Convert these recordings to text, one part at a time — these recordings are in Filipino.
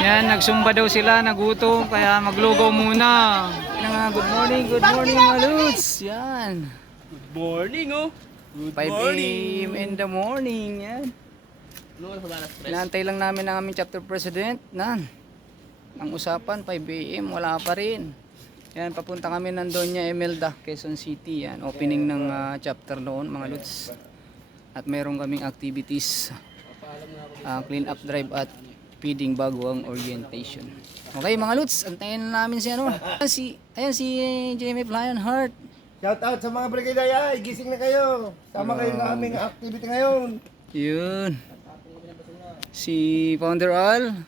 Yan, nagsumba daw sila, nagutom, kaya maglugaw muna. Good morning mga Lods. Yan. Good morning, oh. Good 5 morning. AM in the morning. Yan. Inaantay lang namin ang aming chapter president. Ang usapan, 5 AM, wala pa rin. Yan, papunta kami ng Doña Imelda, Quezon City. Yan, opening ng chapter noon mga Lods. At meron kaming activities. Clean up drive at feeding bago ang orientation. Okay mga Lods, antayin na namin si ayan si Jamie Lionheart. Shout out sa mga brigada ay, gising na kayo. Sama kayo sa aming activity ngayon. Yun. Si Founder Al.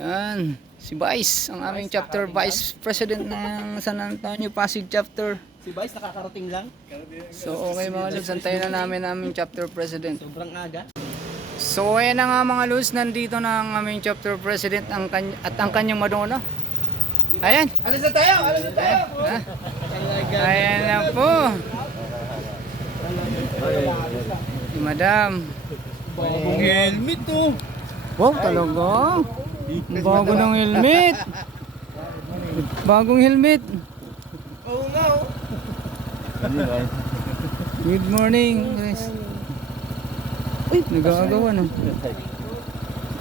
Yan. Si Vice, ang aming chapter Vice President ng San Antonio Pasig chapter. Si Vice nakakarating lang. So okay mga Lods, antayin na namin ang aming chapter president. Sobrang aga. So ayan na nga mga Lods, nandito na ang aming chapter president at ang kanyang Madonna. Ayan. Alis na tayo, alis na tayo. Ayan na po. Si Madam. Bagong helmet, oh. Wow, talaga. Bago ng helmet. Bagong helmet. Oo nga, oh. Good morning, guys. Uy, nagagawa no.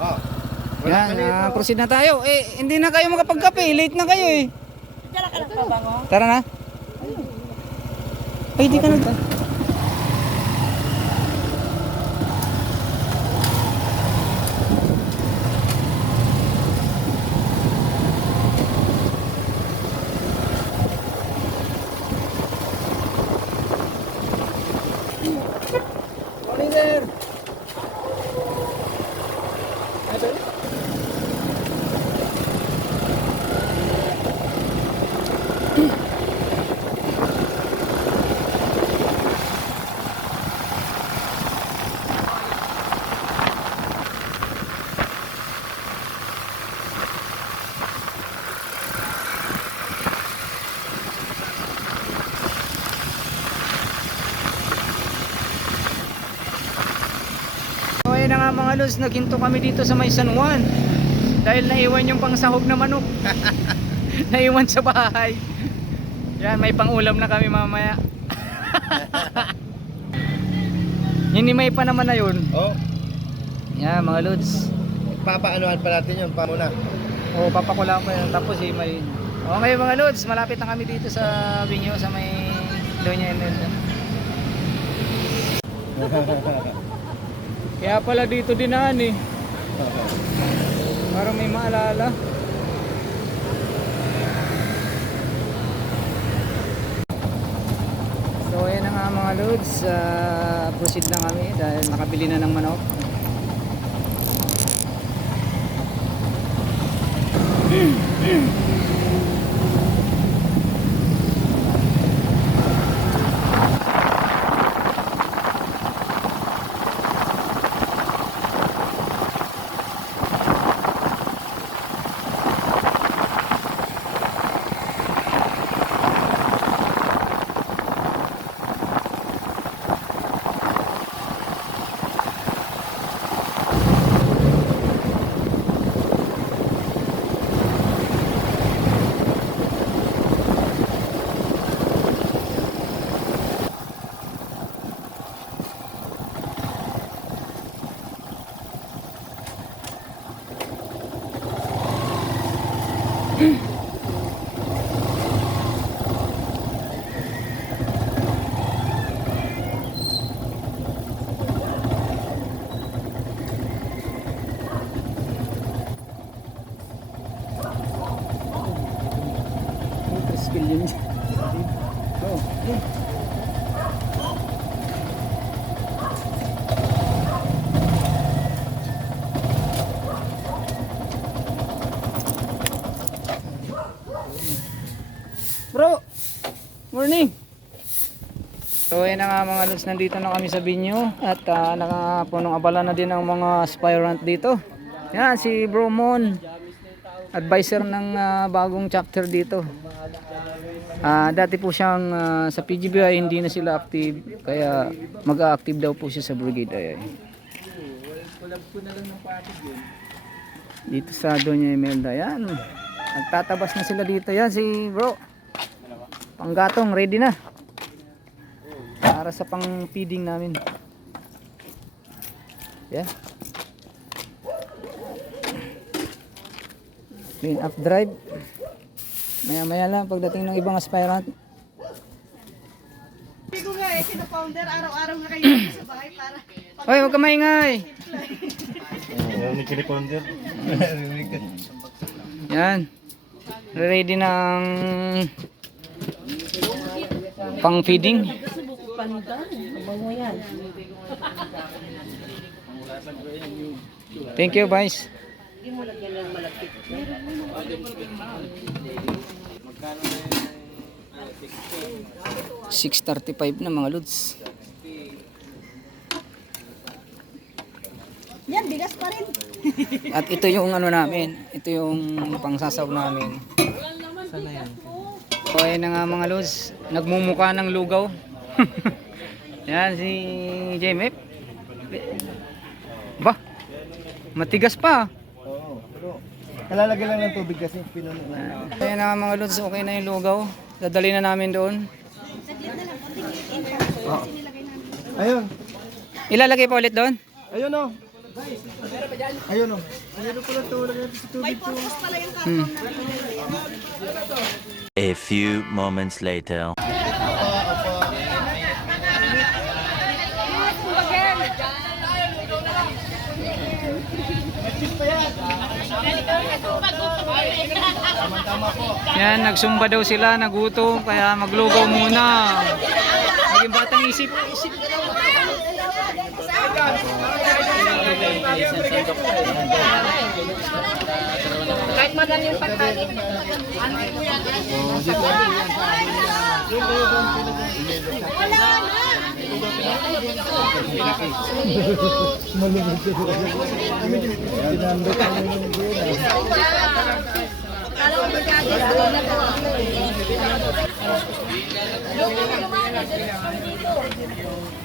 Ah, Yan, proceed na tayo. Hindi na kayo makapagkape. Late na kayo eh. Tara na. Ay, di ka na. Morning there. So ayun na nga mga Lods, naghinto kami dito sa may San Juan dahil naiwan yung pangsahog na manok. Naiwan sa bahay. Yan, may pangulam na kami mamaya. Hinimay pa naman na yun. Oh, Yan mga Lods. papaanuhan pa natin yun, pa muna. O papakulaan pa yun. Tapos may okay mga Lods, malapit na kami dito sa Binyo sa may Doña Imelda. Kaya pala dito dinaan eh. Parang may maalala. So ayan na nga mga Lods, proceed na kami dahil nakabili na ng manok. Bro, morning. So ayun na nga mga Lods, nandito na kami sa Binyo at nakapunong abala na din ang mga aspirant dito. Yan si Bro Mon, advisor ng bagong chapter dito. Dati po siyang sa PGBI hindi na sila active, kaya mag-a-active daw po siya sa Brigade ay. Dito sa Doña Imelda, yan. Nagtatabas na sila dito, yan si bro. Panggatong, ready na. Para sa pang feeding namin. Yan. Clean up drive. Maya lang pagdating ng ibang aspirant. Hindi ko nga kina-founder, araw-araw na kayo sa bahay para... Hoy, huwag ka maingay. May kiniponder. Yan. Ready ng pang feeding. Thank you, guys. 6:35 na mga lods. Yan, bigas pa rin. At ito yung ano namin, ito yung pangsasaw namin. Sana yan. So ayan na nga mga lods, nagmumukha ng lugaw. Yan si JMF. Bah, matigas pa. Oo, pero kalalagyan lang ng tubig kasi pinuno na. Ayan na nga mga lods, okay na yung lugaw. Dadali na namin doon. Ayun. Ilalagay pa ulit doon? Ayun o. Ayun o. Ayun o pala ito. Lagyan sa tubig to. Pala yung karton na A few moments later. Yan, nagsumba daw sila, nagutom, kaya maglugaw muna. Naging batang isip. kahit madami yung pagkain.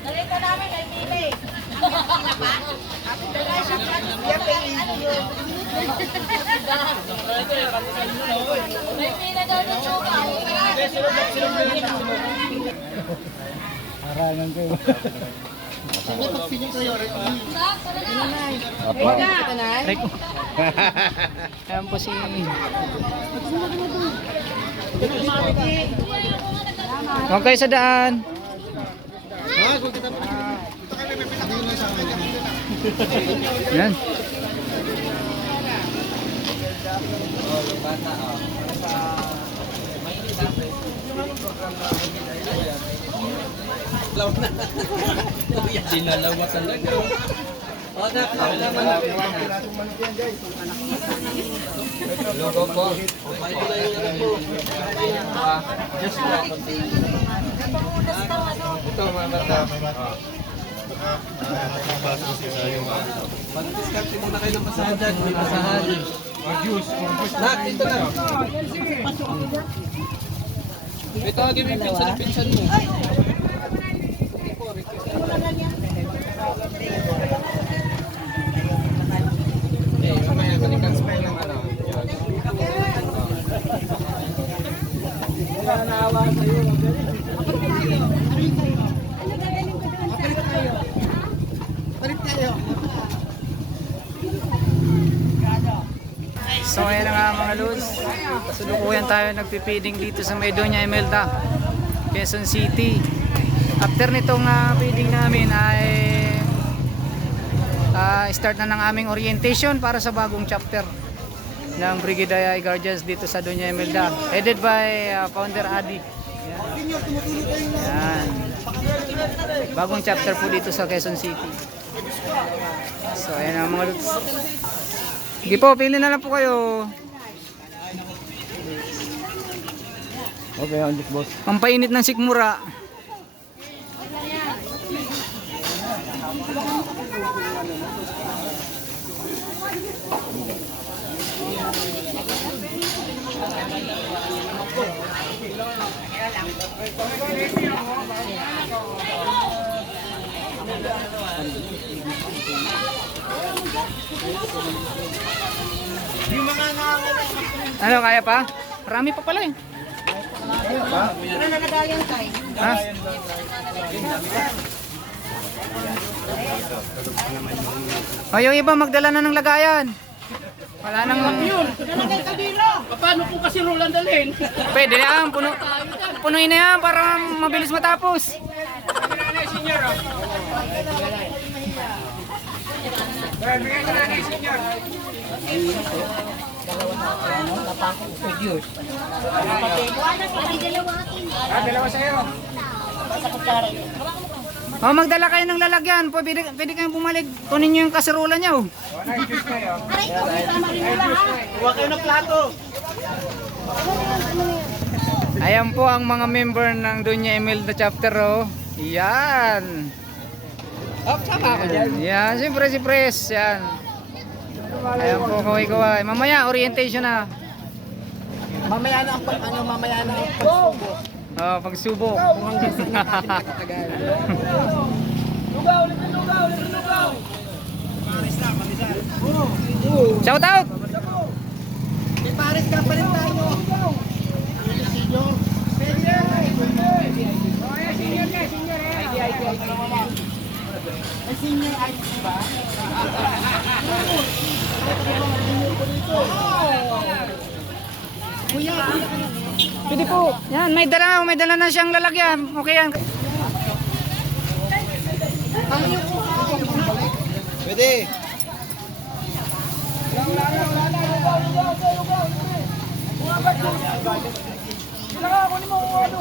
Nalito namin kay Bibi. May pila daw ng chuka. Harangan kayo. Rico. Ayan po si... Huwag kayo sa daan. Yan. Dinalawa talaga. Logo po. Just lang. Ito mga bata. Mag-discount muna kayo ng pasahan dyan. May pasahan. Lahat dito na. Ito, agad may pinsan mo. Mamaya, balikan spell ng ano. Wala naawa sa'yo. Balik tayo. So ayan na nga mga lods, kasulukuyan tayo nagpipiding dito sa may Doña Imelda, Quezon City. After nitong feeding namin ay start na ng aming orientation para sa bagong chapter ng Brigade AI Guardians dito sa Doña Imelda, headed by Founder Adi. Yan. Bagong chapter po dito sa Quezon City. So ayan na mga lods. Sige po, pili na lang po kayo. Okay, andik boss. Pampainit ng sikmura. Ano, kaya pa? Marami pa pala eh. Ano na nagayan tayo? Ha? O, yung iba magdala na ng lagayan. Wala nang... Nalagay ka dilo. Paano po kasi Roland dalhin? Pwede yan, punuin na yan para mabilis matapos. O, magdala kayo ng lalagyan. Pwede kayong bumalik. Kunin nyo yung kaserola nyo. Huwag kayo ng plato. Ayan po ang mga member ng Doña Imelda chapter, oh. Yan. Oh, sama ako dyan. Yan, siyempre si Pres. Yan. Ayan po, kaway-kaway. Mamaya, orientation na. Mamaya na ang mamaya na ang pagsubo. Oh, pagsubok. Shout out! May Paris ka pa rin tayo. Pwede po. Yan, may dala na siyang lalagyan. Okay yan. Pwede. Sila ka, kunin mo kung ano.